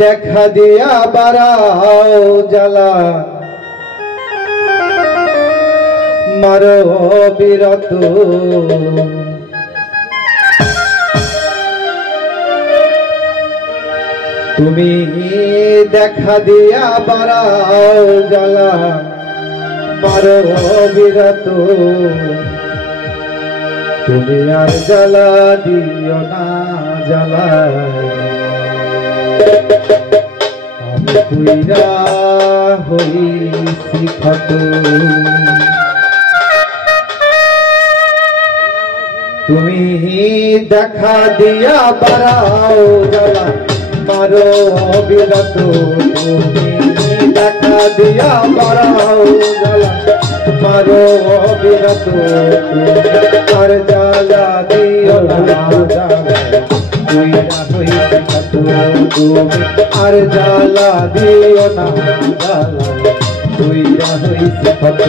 দেখা দিয়া বাড়াও জ্বালা মারো বিরত তুমি দেখা দিয়া বাড়াও জ্বালা মারো বিরত তুমি আর জ্বালা দিও না জ্বালা আমি পুইরা হইছি ক্ষত তুমি দেখা দিয়া বাড়াও জ্বালা মারো বিরত তুমি দেখা দিয়া বাড়াও জ্বালা মারো বিরত আর জ্বালা দিও না জ্বালা পুইরা হইছি ক্ষত তুমি আর জ্বালা দিও না জ্বালা পুইরা হইছি ক্ষত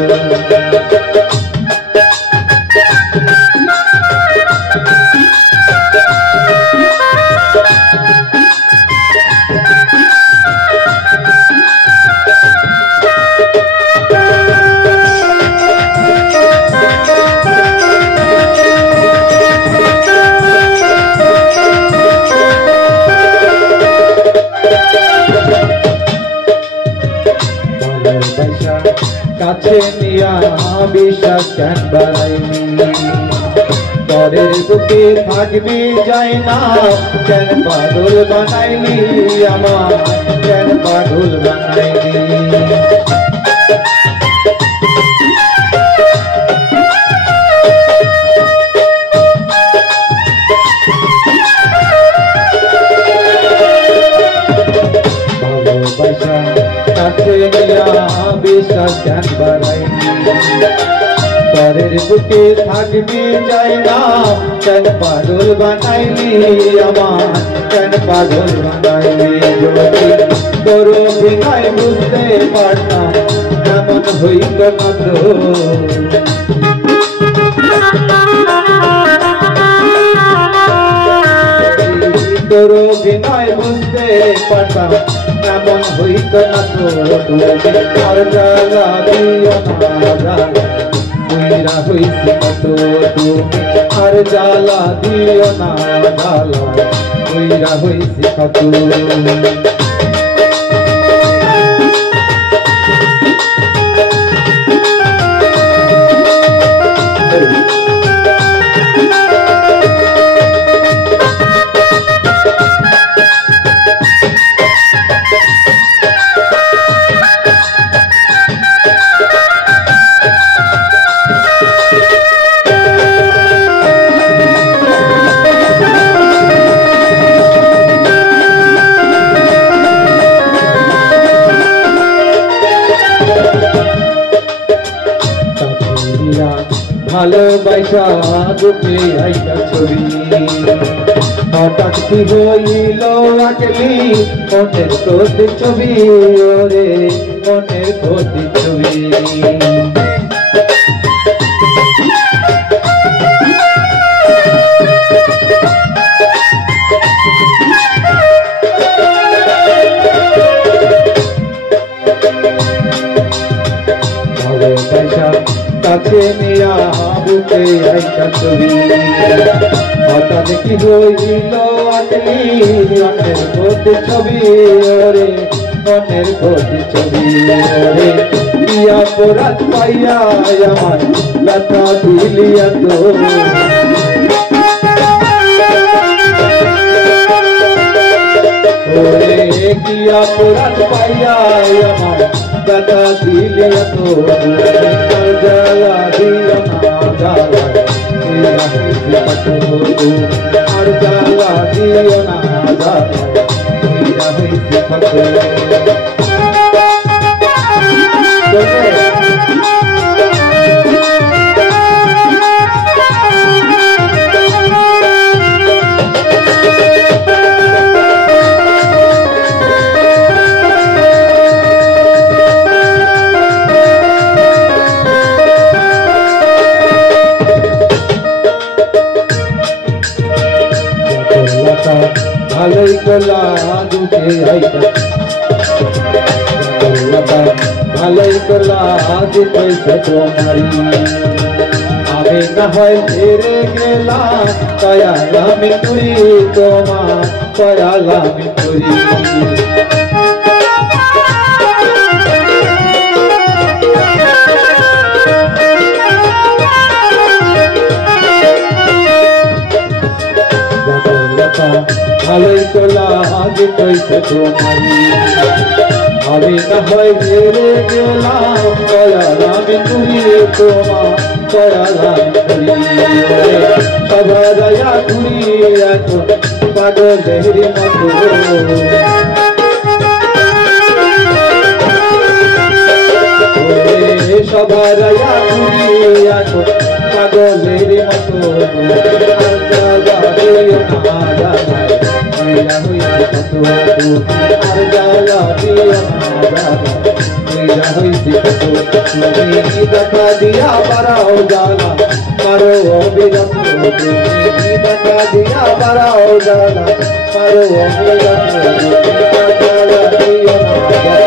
কাছে নিয়া বিশ্বাস কেন বাড়াইনি পরের বুকে থাকবি যাই না কেন পাগল বানাইনি আমার কেন পাগল বানাইনি কাছে নিয়া বিশ্বাস কেন বাড়াইনি পরের বুকে থাকবি যাই না কেন পাগল বানাইনি আমার কেন পাগল বানাইনি যদি তোর বিনায় বুঝতে পারতাম এমন হইত না তোর বিনায় বুঝতে পারতাম এমন হইত না তুমি আর জ্বালা দিও না জ্বালা পুইরা হইছি কত তুমি আর জ্বালা দিও না জ্বালা পুইরা হইছি কত ভালোবাসা বুকে আইটা ছবি হঠাৎ কি হইল আকলি মনের প্রতি ছবি ওরে মনের প্রতি ছবি ভালোবাসা কাছে নিয়া বুকে আইটা ছবি হঠাৎ কি হইল আকলি মনের প্রতি ছবি ওরে মনের প্রতি ছবি ওরে ইয়া পরাত পাইয়া আমার ব্যথা দিলিয়া তো ওরে কিয়া পরাত পাইয়া আমার ব্যথা দিলিয়া তো জ্বালা দিও না জ্বালা পুইরা হইছি কত আর জ্বালা দিও না জ্বালা পুইরা হইছি কত ভালোই গলা বুকে আইতা ভালোই করলা আজ কইছে তোমারি আমি না হয় হেরে গেলাম দয়াল আমি তুই তোমার দয়াল আমি তুই ভালোই করলা আজ কইছে তোমারি আমি না হয় হেরে গেলাম দয়াল আমি তুই তোমার দয়াল আমি তুই সবাইয়া ঘুরি এখন পাগলের মতো সবাইয়া ঘুরি এখন পাগলের মতো আর জ্বালা দিও না দেখা দিয়া বারাও জ্বালা মারো অবিরত দেখা দিয়া বারাও জ্বালা মারো অবিরত জ্বালা দিও না